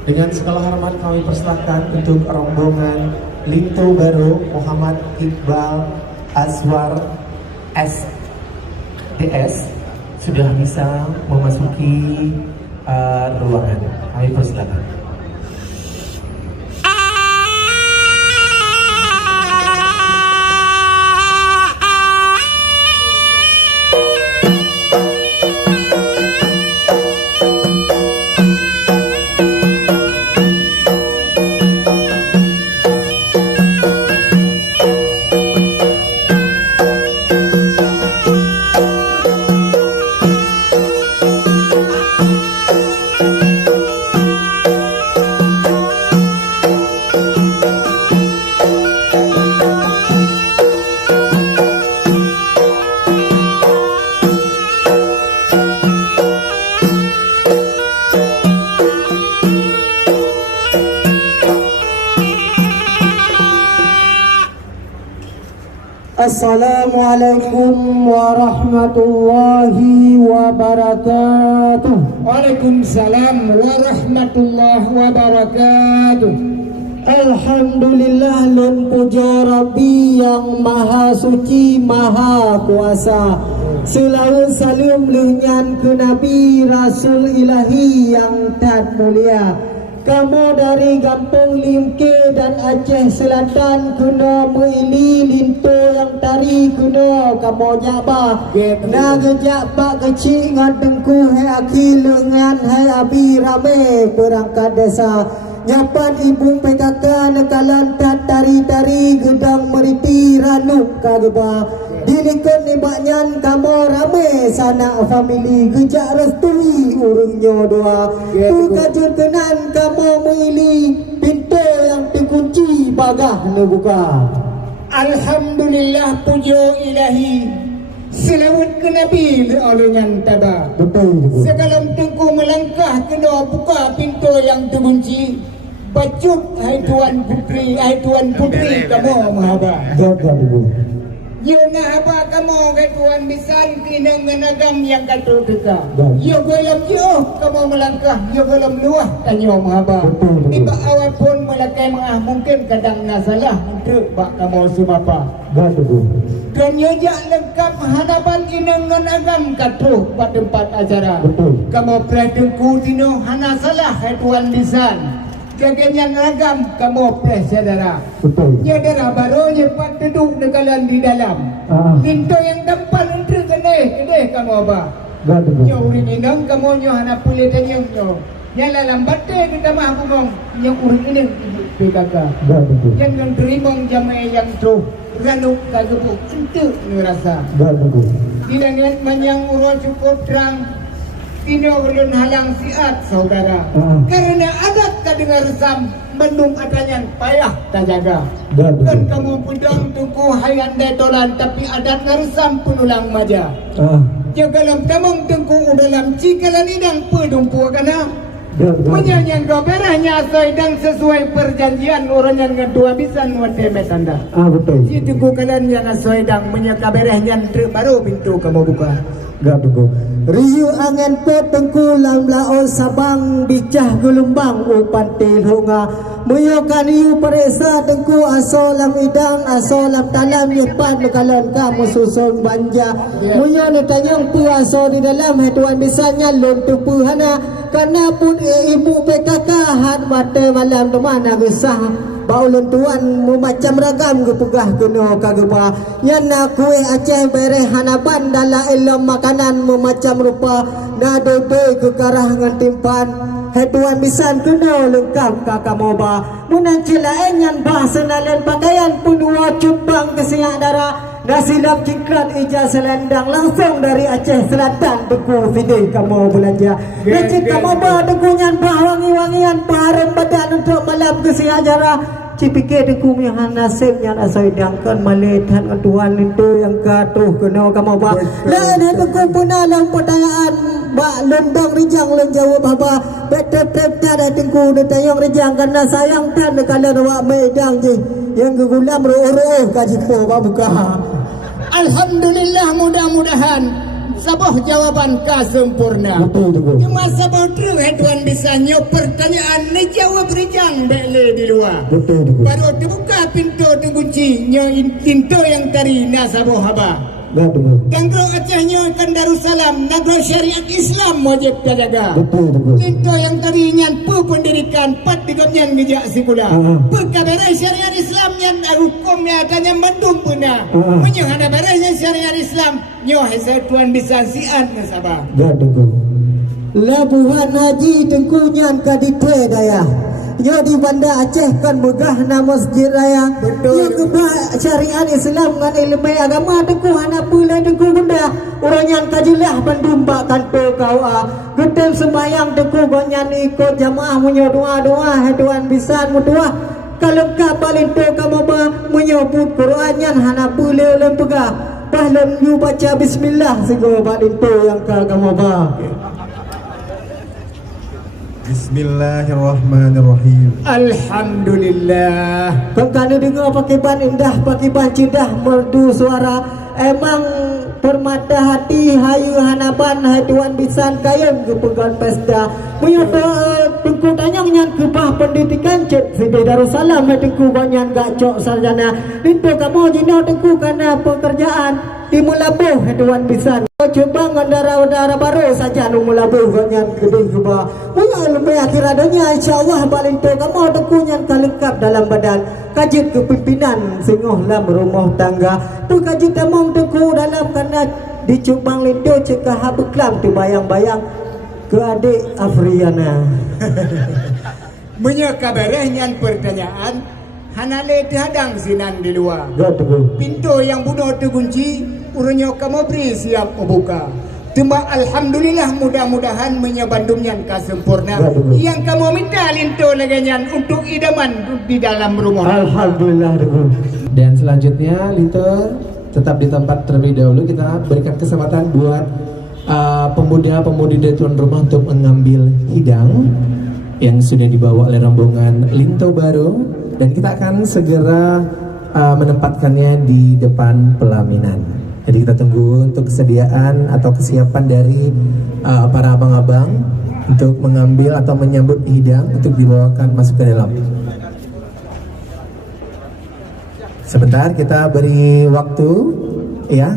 Dengan segala hormat kami persilakan untuk rombongan Linto Baru Muhammad Iqbal Azwar SDS sudah bisa memasuki ruangan. Kami persilakan. Assalamualaikum warahmatullahi wabarakatuh. Waalaikumsalam warahmatullahi wabarakatuh. Alhamdulillah lun puja Rabbi yang maha suci maha kuasa. Selawat salam lengan ke Nabi Rasul Ilahi yang tak mulia. Kamu dari Kampung Limke dan Aceh Selatan kuno Muili Linto yang tari kuno kamu jabah na gejak pak kecil ngan tengku hai akil lengan hai abi rame berangkat desa nyapan ibu PKK nekalan tari-tari gedang meriti ranuk kageba dinikon nibaknyan kamu rame sana family gejak restui urungnya doa tu kajun kenan kamu muili pintu yang dikunci bagah nebuka. Alhamdulillah puja ilahi. Selawat ke Nabi olehnya tada. Betul. Segala tengku melangkah kena buka pintu yang terkunci. Bacut hai tuan putri kamu mahaba. Jaga ibu. Yo ngahaba kamu ke tuan bisan kena menagam yang kata teka. Yo golem yo kamu melangkah yo golem luah kanyo mahaba. Tiba awal pun melakai mengah mungkin kadang nasalah untuk bak kamu sumapa. Jaga ibu. Dan yojak lengkap hanapan inang menagam katuh pada tempat acara. Betul. Kamu peradengku tino hana salah hai tuan bisan. Kagaknya ragam kamu pres saudara. Betul. Saudara baru cepat duduk nekalan di dalam. Linto yang depan untuk kedai kamu apa? Jaga ibu. Nyo uring inang kamu nyo hana pulih tanyang nyo. Yang dalam batai kita mah bumong yang uring inang PKK. Jaga ibu. Yang yang terimong jamaah yang tu ranuk kagebuk untuk ngerasa. Jaga ibu. Tidak niat manyang urut cukup terang. Tino belum halang siat saudara. Karena adat kadengar sam mendung adanya payah tak jaga. Kan kamu pedang tuku hayan detolan tapi adat ngarsam penulang maja. Jagalam tamang tengku dalam cikalan idang pedumpu kana. Menyanyang doberahnya sedang sesuai perjanjian orang yang kedua bisa nuat demet anda. Betul. Si tengku kalian yang sedang menyakaberahnya baru pintu kamu buka. Gak tunggu. Riu angan po tengku lam lao sabang bicah gelombang upan tilhunga muyokan iu peresa tengku asolam idang asolam talam yupan mekalan kamu susun banja muyo ni tanyang pu aso di dalam tuan bisanya lon tupu hana karena pun ibu PKK hat mate malam temana gesah baulun tuan mu macam ragam gepegah kena kageba yana kue Aceh bere hanapan dala ilmu makanan mu macam rupa na dode ke karah ngantimpan hai tuan bisan kena lengkap kakak moba munan cilaen yang bahasa nalan pakaian pun wajib bang kesiak darah nasilap cingkrat ijaz selendang langsung dari Aceh Selatan teku video kamu belanja lecik kamu bah tekunyan bah wangi-wangian baharan badan untuk malam kesiak jarah cipike dekum yang nasib yang asal dangkan maletan tuan itu yang katuh kena kamu bah lain dekum pun dalam pertanyaan bak lembang rijang len jawab apa betep-tep ada tengku detayang rijang karena sayang tan kalau awak medang je yang gegulam roh-roh kaji po buka. Alhamdulillah mudah-mudahan Sabah jawaban ka sempurna. Betul tu. Cuma sabah tu tuan bisa nyo pertanyaan ni jawab rijang bele di luar. Betul tu. Baru dibuka pintu tu kunci nyo pintu yang tadi na sabah haba. Betul. Negara Aceh nyo kan Darussalam, negara syariat Islam wajib jaga. Betul tu. Pintu yang tadi nyan pu pendidikan pat digamnyan ngejak sikula. Perkaberai syariat Islam nyan hukumnya tanya mendung puna. Menyo hana berai syariat Islam nyo hesa tuan bisa sian na sabah. Betul. Labuhan Haji Tengku nyan kadite daya. Yo di Banda Aceh kan megah na masjid raya. Betul. Yo kebah syariat Islam ngan ilmu agama Tengku hana pula Tengku benda. Orang yang kajilah bandumba kanto kau Getem sembayang Tengku gonyan ikut jamaah munyo doa-doa tuan bisa mutua. Kalau ka palinto kamu ba menyebut Quran yang hana pula lem pegah. Pahlon you baca bismillah sego palinto yang ka kamu ba. Bismillahirrahmanirrahim. Alhamdulillah. Kalau dengar pakai ban indah, pakai ban cindah, merdu suara. Emang permata hati, hayu hanaban, hai tuan bisan kayam ke pegan pesta. Menyata tengku tanya nyan kebah pendidikan cek Sidi Darussalam, hai tengku banyak gak cok sarjana. Itu kamu jino tengku karena pekerjaan. Di Mulabuh, hai tuan bisan. Coba ngandara-ndara baru saja nu Mulabuh ganyan gede kebah. Punya lebih akhir adanya insyaallah paling tu kamu tengkunyan kalengkap dalam badan. Kajit kepimpinan singoh lam rumah tangga. Tu kajit tamong tengku dalam karena dicubang lindo cekah habeklam tu bayang-bayang ke adik Afriana. Menyo kabareh nyan pertanyaan hanale dihadang sinan di luar. Betul. Pintu yang bunuh terkunci, urunyo kamu beri siap membuka. Cuma alhamdulillah mudah-mudahan menyabandumnya kasempurna. Yang kamu minta lintu leganyan untuk idaman di dalam rumah. Alhamdulillah. Dan selanjutnya Linto tetap di tempat terlebih dahulu. Kita berikan kesempatan buat pemuda-pemudi dari tuan rumah untuk mengambil hidang yang sudah dibawa oleh rombongan Linto Baru, dan kita akan segera menempatkannya di depan pelaminan. Jadi kita tunggu untuk kesediaan atau kesiapan dari para abang-abang untuk mengambil atau menyambut hidang untuk dibawakan masuk ke dalam. Sebentar kita beri waktu, ya.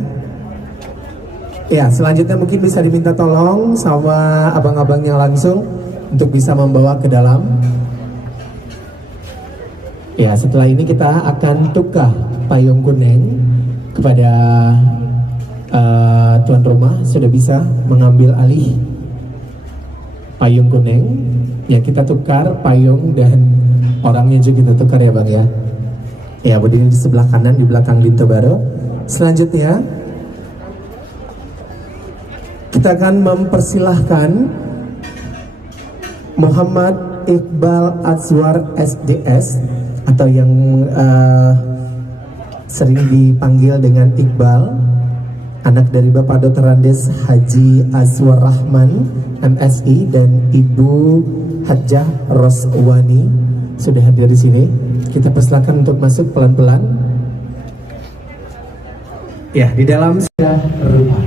Ya, selanjutnya mungkin bisa diminta tolong sama abang-abang yang langsung untuk bisa membawa ke dalam. Ya, setelah ini kita akan tukar payung kuning kepada tuan rumah. Sudah bisa mengambil alih payung kuning. Ya, kita tukar payung dan orangnya juga kita tukar ya bang ya. Ya, berdiri di sebelah kanan di belakang Linto Baru. Selanjutnya kita akan mempersilahkan Muhammad Iqbal Azwar SDS atau yang sering dipanggil dengan Iqbal, anak dari Bapak Dr. Andes Haji Azwar Rahman MSI dan Ibu Hajjah Roswani sudah hadir di sini. Kita persilakan untuk masuk pelan-pelan. Ya, di dalam sudah rumah.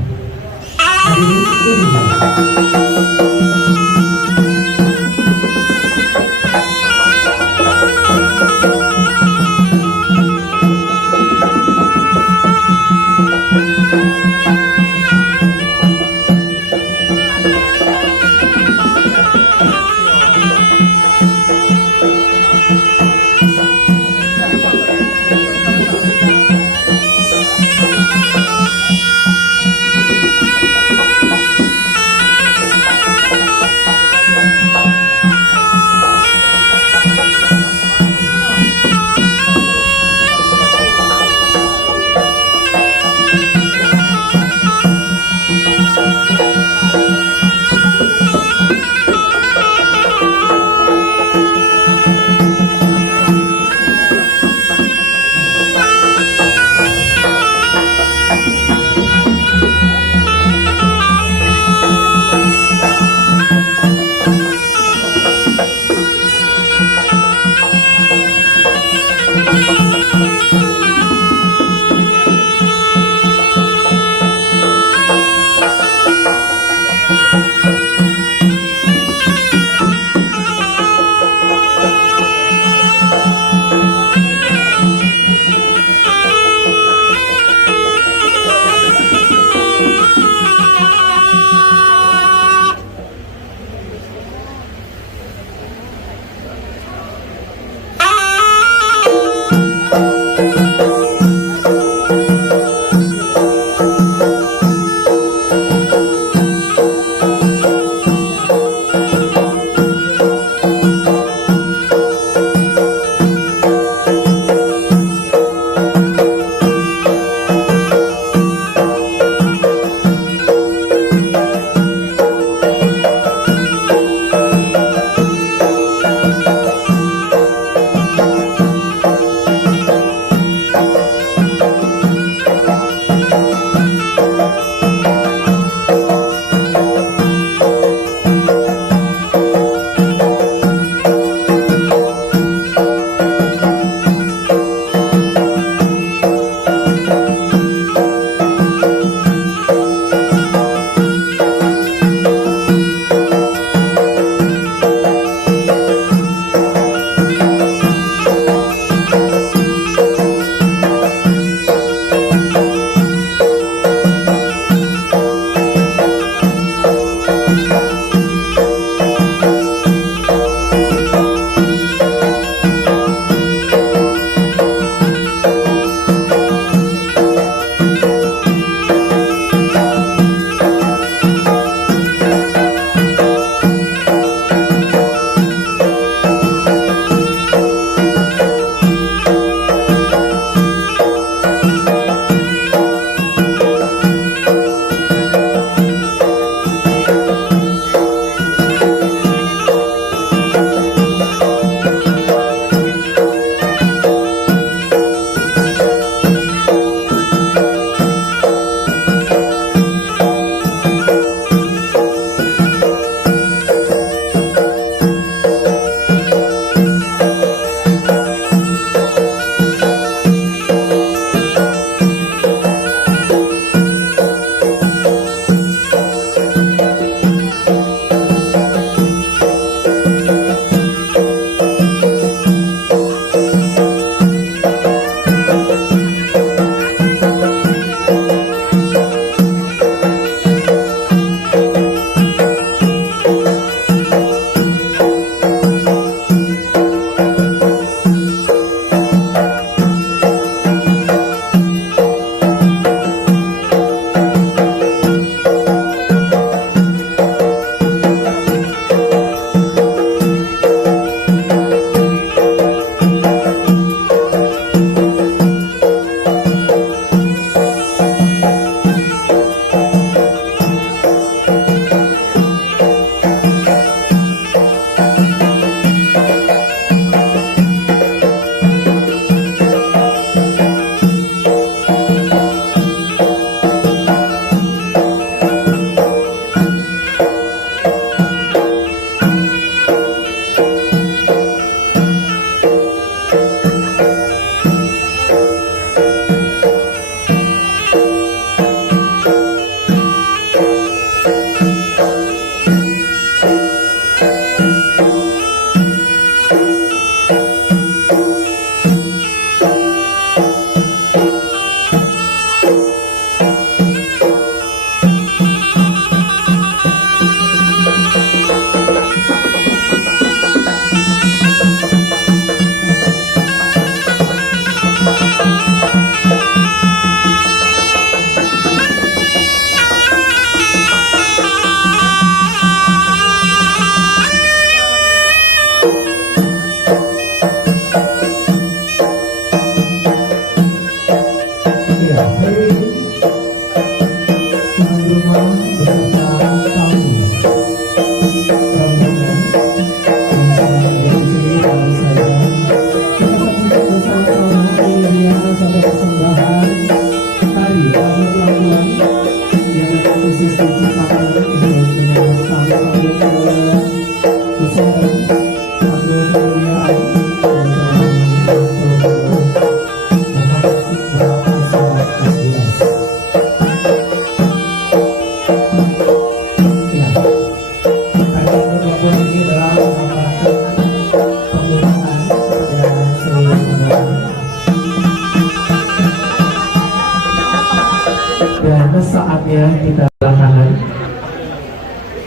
Ya,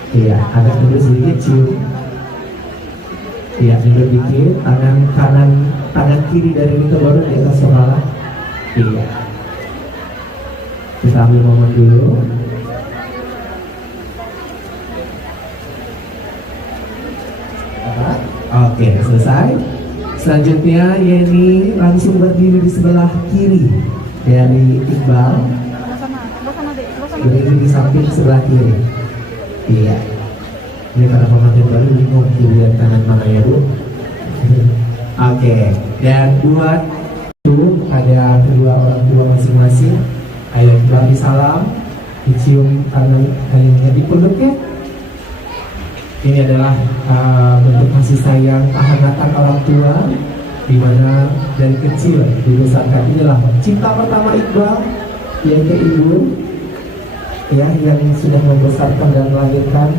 Iya, agak mundur sedikit cium. Iya, mundur dikit. Tangan kanan, tangan kiri dari itu baru di atas kepala. Iya. Kita ambil momen dulu. Oke, selesai. Selanjutnya Yeni langsung berdiri di sebelah kiri dari Iqbal. Berdiri di samping sebelah kiri. Iya. Ini karena pengantin baru bingung kiri dan kanan mana ya Bu. Oke. Dan buat itu ada kedua orang tua masing-masing. Ayo bagi salam, dicium tangan kalian dipeluk ya. Ini adalah bentuk kasih sayang kehangatan orang tua, di mana dari kecil dibesarkan. Inilah cinta pertama Iqbal, yaitu ibu, ya, yang sudah membesarkan dan melahirkan,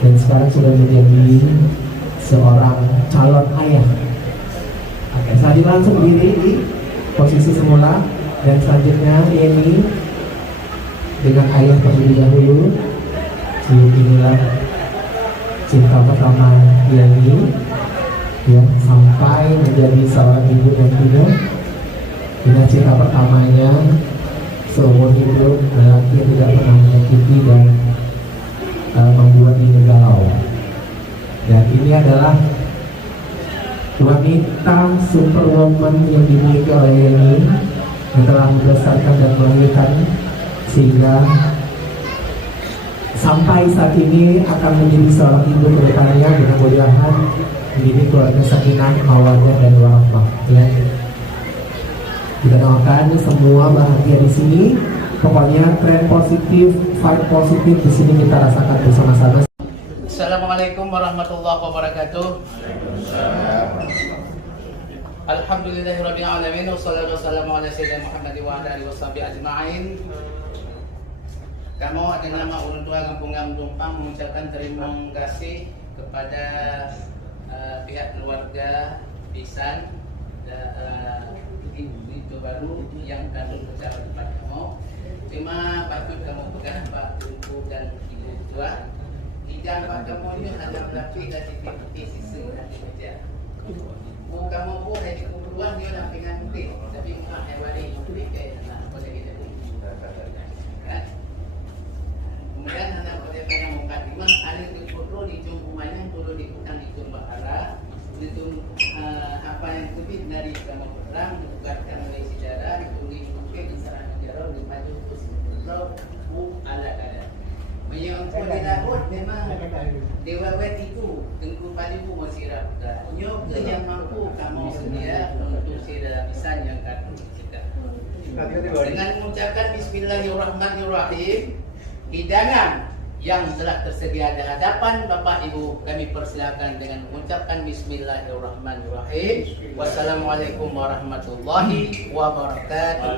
dan sekarang sudah menjadi seorang calon ayah. Oke, saat ini langsung berdiri di posisi semula, dan selanjutnya ini dengan ayah terlebih dahulu. Cium inilah cinta pertama Yani, ya, sampai menjadi seorang ibu nantinya. Ini cinta pertamanya seumur hidup, lelaki yang tidak pernah menyakiti dan membuat dia galau. Dan ini adalah wanita superwoman yang dimiliki oleh Yani, yang telah membesarkan dan melahirkan sehingga sampai saat ini akan menjadi seorang ibu kedepannya, mudah-mudahan menjadi keluarga sakinah, mawaddah dan warahmah. Ya. Kita doakan semua bahagia di sini. Pokoknya tren positif, vibe positif di sini kita rasakan bersama-sama. Assalamualaikum warahmatullahi wabarakatuh. Alhamdulillahirabbil alamin wassalatu wassalamu ala sayyidina Muhammad wa ala alihi washabihi ajmain. Kamu dengan nama orang tua Kampung Tumpang mengucapkan terima kasih kepada pihak keluarga Pisan itu baru yang kandung bersama tempat kamu. Terima patut kamu pegang Pak Tunku dan Ibu Tua. Hidang Pak kamu ini hanya berlapis dari titik sisi nanti saja. Mau kamu pun dari keperluan dia nak dengan putih, tapi muka hewan ini putih kayak mana boleh kita kan? Kemudian anak pada kaya mukadimah ada di perlu dijumpumannya perlu diutang di bahara itu apa yang lebih dari kamu perang dibuatkan oleh sejarah ditulis mungkin di sana sejarah di maju terus ala ada menyangkut di Daud memang dewa wet itu tengku palimu masirah nyok ke yang mampu kamu sedia untuk sirah pisan yang akan kita dengan mengucapkan Bismillahirrahmanirrahim. Hidangan yang telah tersedia di hadapan Bapak Ibu kami persilakan dengan mengucapkan Bismillahirrahmanirrahim. Wassalamualaikum warahmatullahi wabarakatuh.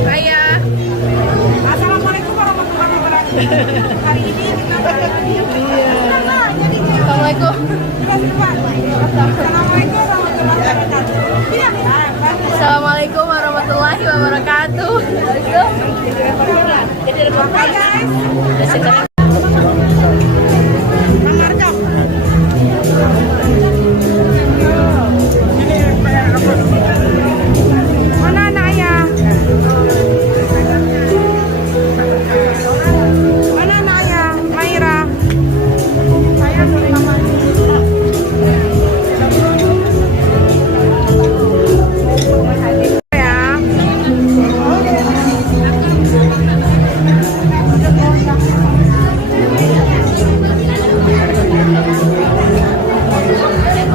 Saya. Assalamualaikum warahmatullahi wabarakatuh. Hari ini kita Assalamualaikum. Assalamualaikum warahmatullahi wabarakatuh. Mana anaknya? Mana anaknya? Maira. Saya dari mama.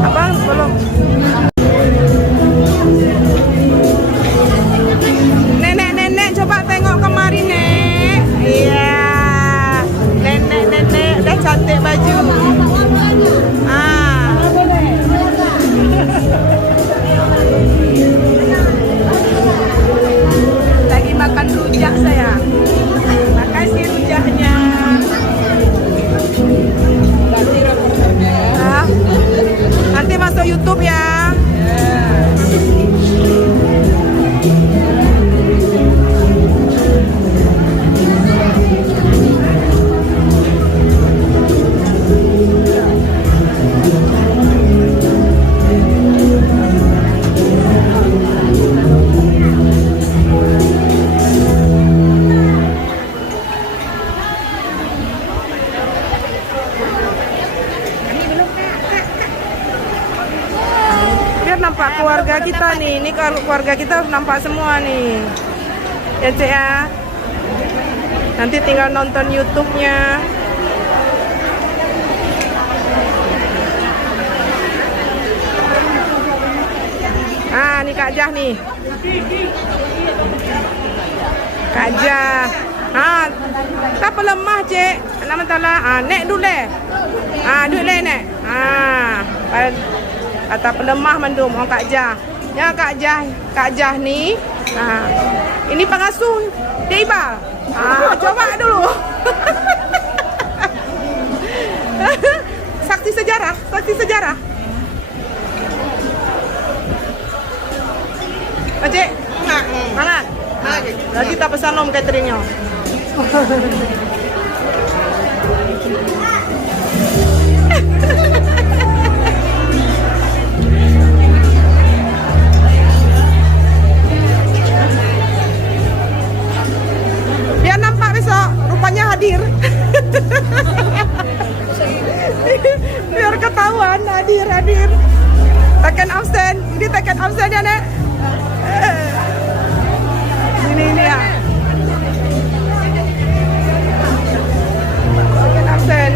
Abang belum. Nenek coba tengok kemari nek. Iya. Nenek udah cantik baju. Lagi makan rujak saya. Makasih rujaknya. Nanti masuk YouTube ya. Biar nampak keluarga kita nih. Ini kalau keluarga kita harus nampak semua nih. Ya Cek ya. Nanti tinggal nonton YouTube-nya. Ini Kak Jah nih. Kak Jah. Tak lemah Cek. Nama tala. Nek dulu. Duit le nek. Kata pelemah mendum orang Kak Jah. Ya Kak Jah ni. Ini pengasuh dia Iba. Coba dulu. Saksi sejarah. Cik, hangat. Lagi kita pesan nom cateringnya. Biar nampak besok, rupanya hadir. Biar ketahuan hadir. Tekan absen, ini tekan absen ya Nek. Ini ya. Tekan absen.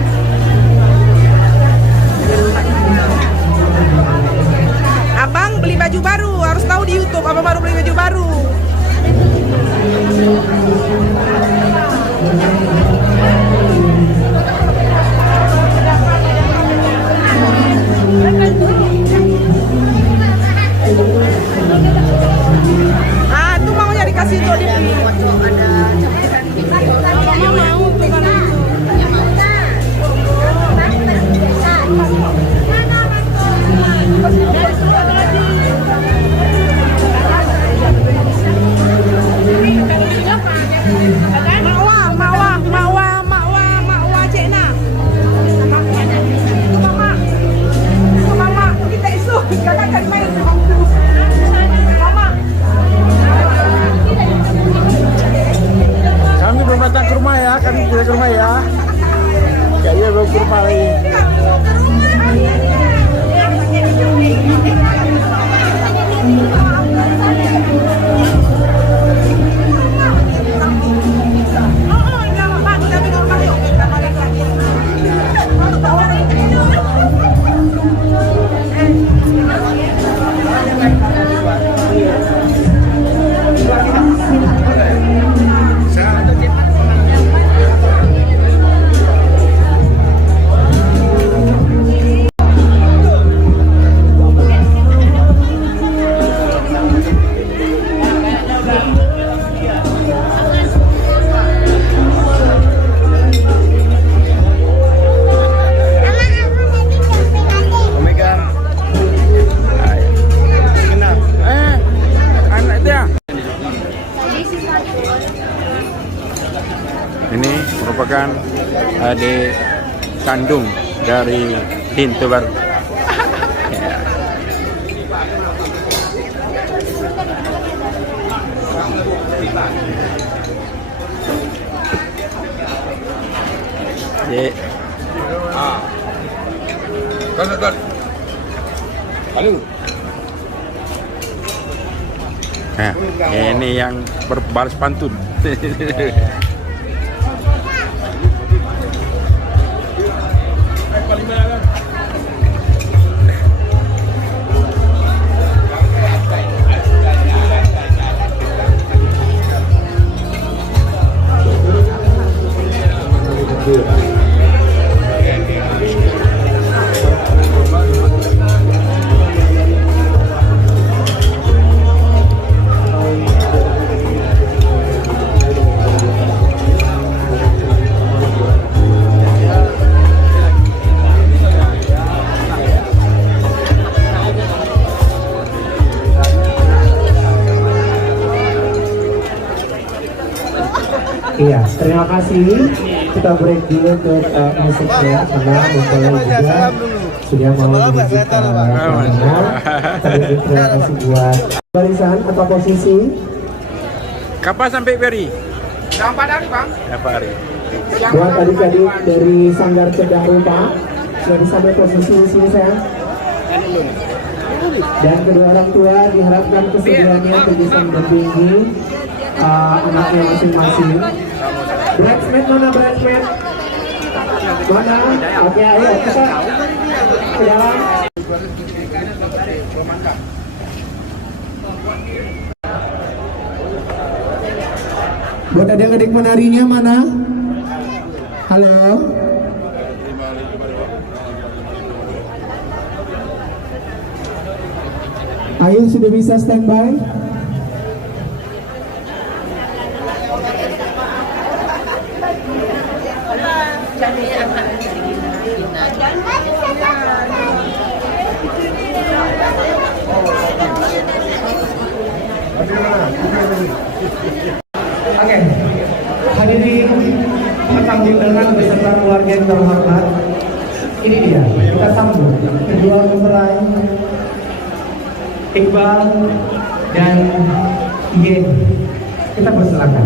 Abang beli baju baru, harus tahu di YouTube abang baru beli baju baru. kandung dari pintu baru. Ya. Nah, ini yang berbalas pantun. Iya, terima kasih. Kita break dulu untuk musiknya karena mempelai juga sudah mau menuju ke terminal. Terima kasih buat barisan atau posisi. Kapan sampai Ferry? Berapa hari, Bang? Berapa hari? Buat adik-adik dari Sanggar Cedah Rupa sudah sampai posisi sini saya. Dan kedua orang tua diharapkan kesediaannya untuk bisa mendampingi anaknya masing-masing. Bridesmaid mana bridesmaid? Mana? Oke, ayo kita ke dalam. Buat adik-adik penarinya mana? Halo. Ayo sudah bisa standby? Oke, hadirin petanggung dengan beserta keluarga yang terhormat. Ini dia, kita sambut kedua mempelai Iqbal dan Yen. Kita persilakan.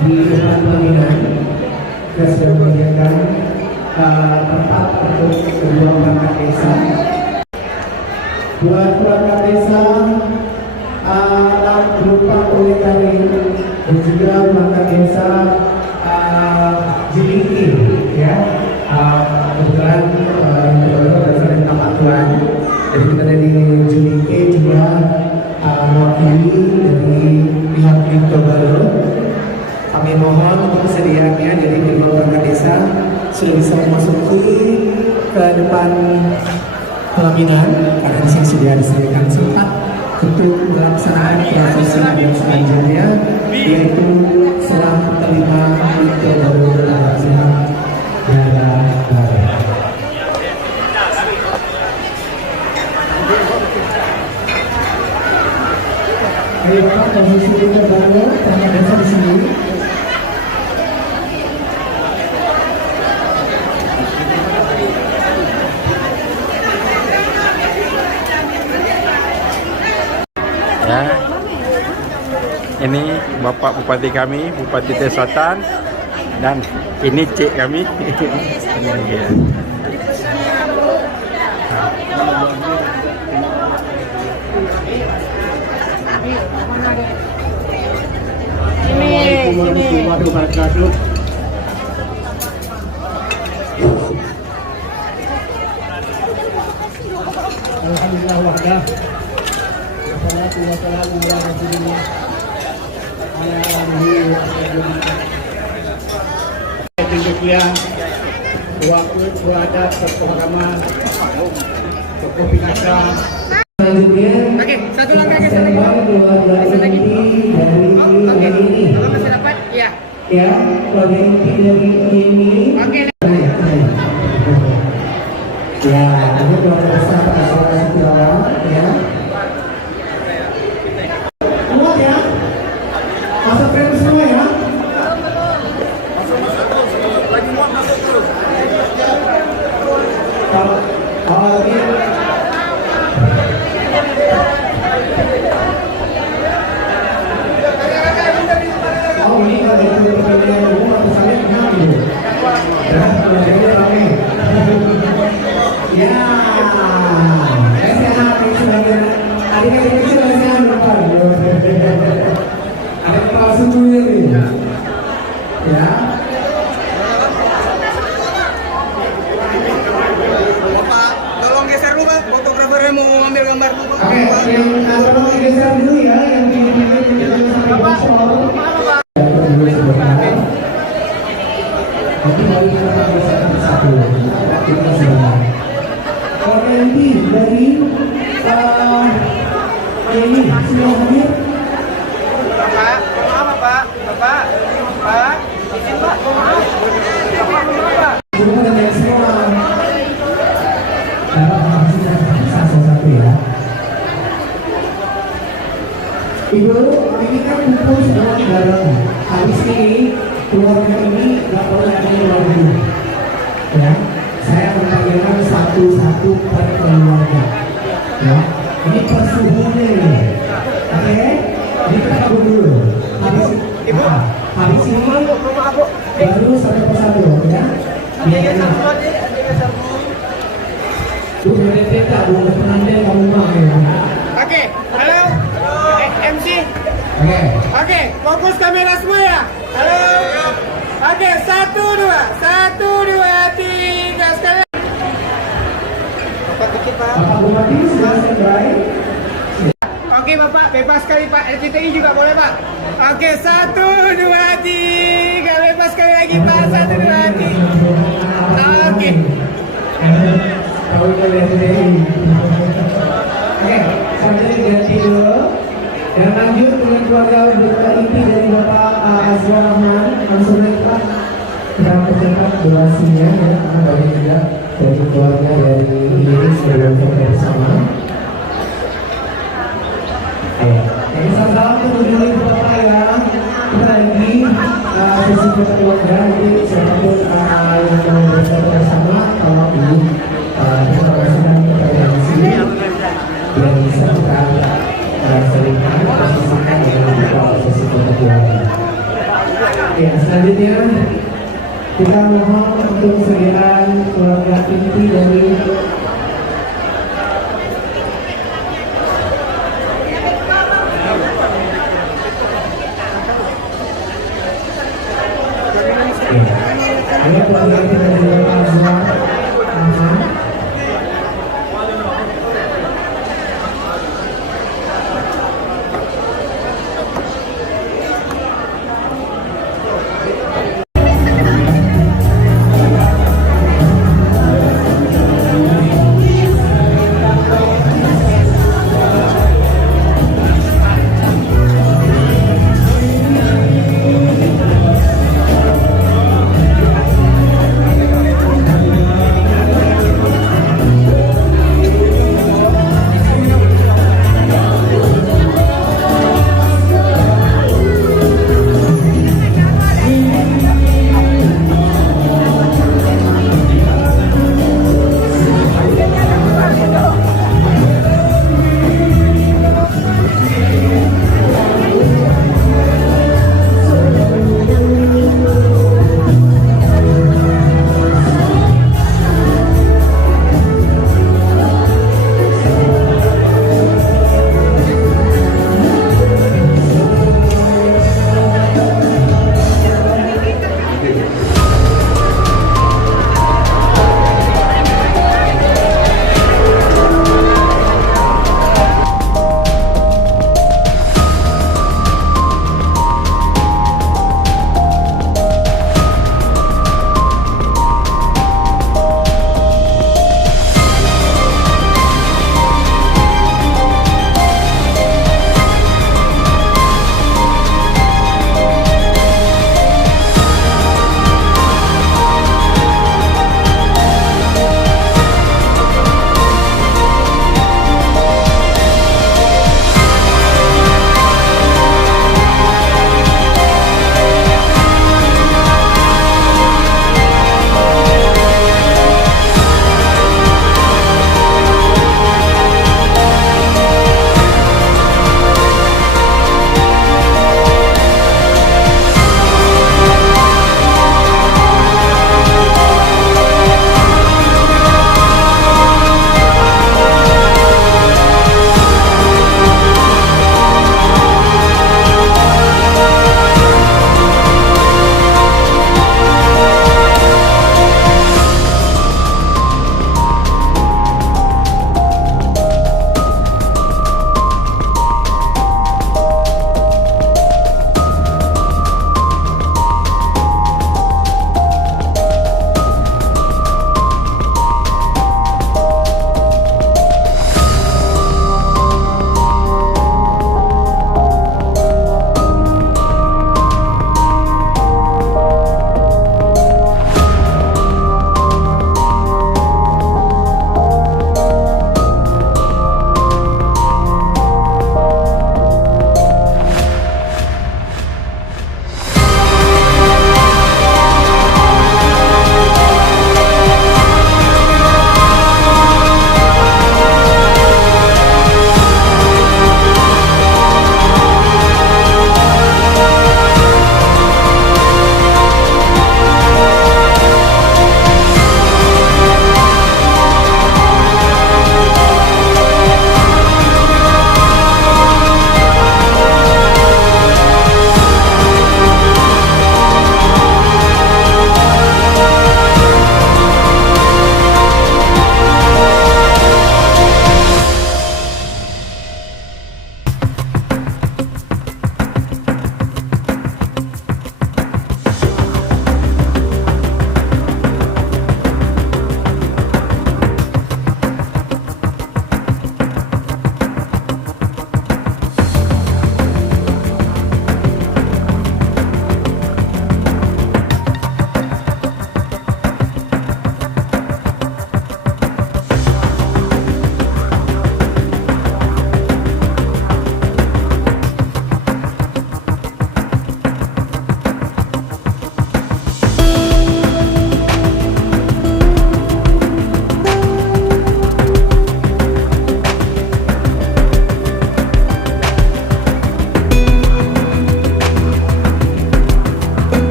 di depan pelaminan kita sudah menyediakan tempat untuk kedua perangkat desa. Buat perangkat desa berupa oleh dari dan juga perangkat desa Jiliki ya. Kebetulan berasal dari Tapak Tuan, jadi kita dari Jiliki juga mewakili dari pihak Linto Baru. Kami mohon untuk kesediaannya dari kedua perangkat desa sudah bisa memasuki ke depan pelaminan karena di sini sudah disediakan tempat untuk pelaksanaan prosesi yang selanjutnya, yaitu selang kelima Linto Baru Darah Baru. Ayo Pak, posisi Linto Baru perangkat desa di sini. Ya. Ini Bapak Bupati kami, Bupati Desa Selatan, dan ini cik kami. Ya. Alhamdulillah wahdah. Wassalatu wassalamu ala rasulillah. Ala alihi wa sahbihi. Demikian waktu ada pemakaman tokoh binatang. Selanjutnya, Oke, satu lagi. dari ini. Kalau masih dapat, ya. Ya, keluarga inti dari ini. Oke. Ya, ini keluarga besar Pak Saudara Setiawan, ya. Semua ya, masuk frame semua ya. Oh, ini. Oh, ini kalau itu pertanyaan rumah misalnya kenapa itu? Ya, kalau jadi rame. Ya, saya sehat ini sebagian. Adik-adik kecil saya sehat berapa? Ada kepala sendiri nih. Ya. Bapak, tolong geser dulu, Pak. Fotografernya mau ambil gambar dulu, Pak. Oke, yang tolong digeser dulu ya, yang ini Bapak. Nanti baru kita geser satu. Kita sudah. Kalau nanti dari ini sudah hadir. Bapak, maaf, Pak. Bapak, izin, Pak. Maaf. Bapak, maaf. Semua dan yang semua. Dapat menghasilkan satu-satu ya. Ibu, ini kan kumpul semua bareng. Habis ini keluarga ini nggak boleh ada yang lagi. Ya, saya akan panggilkan satu-satu per keluarga. Ya, ini persuhunya ini. Oke, ini kita kabur dulu. Ibu, habis ini baru satu persatu ya. Bu, kita belum penanda kamu mah ya. Oke, halo. MC. Oke. Fokus kamera semua ya. Halo. Oke, 1, 2. 1, 2, 3 sekali. Bapak dikit, Pak. Bapak Bupati sudah standby. Oke, Bapak, bebas sekali, Pak. RCTI juga boleh, Pak. Oke, 1, 2, 3. Bebas sekali lagi, Pak. 1, 2, 3. Oke. Tahu dari RCTI. Oke, sambil ganti dulu. Dan lanjut dengan keluarga inti dari Bapak Azwar Rahman. Langsung naik Pak. Kita percepat durasinya ya, karena banyak juga dari keluarga dari ini sudah foto bersama. Jadi salam untuk dulu Ibu Bapak ya. Kita lagi sesi foto keluarga. Jadi siapapun yang mau berfoto bersama, kalau ini informasikan kepada di sini dan bisa kita seringkan posisikan dengan sesi foto keluarga. Ya, selanjutnya kita mohon untuk kesediaan keluarga inti dari Ini keluarga kita di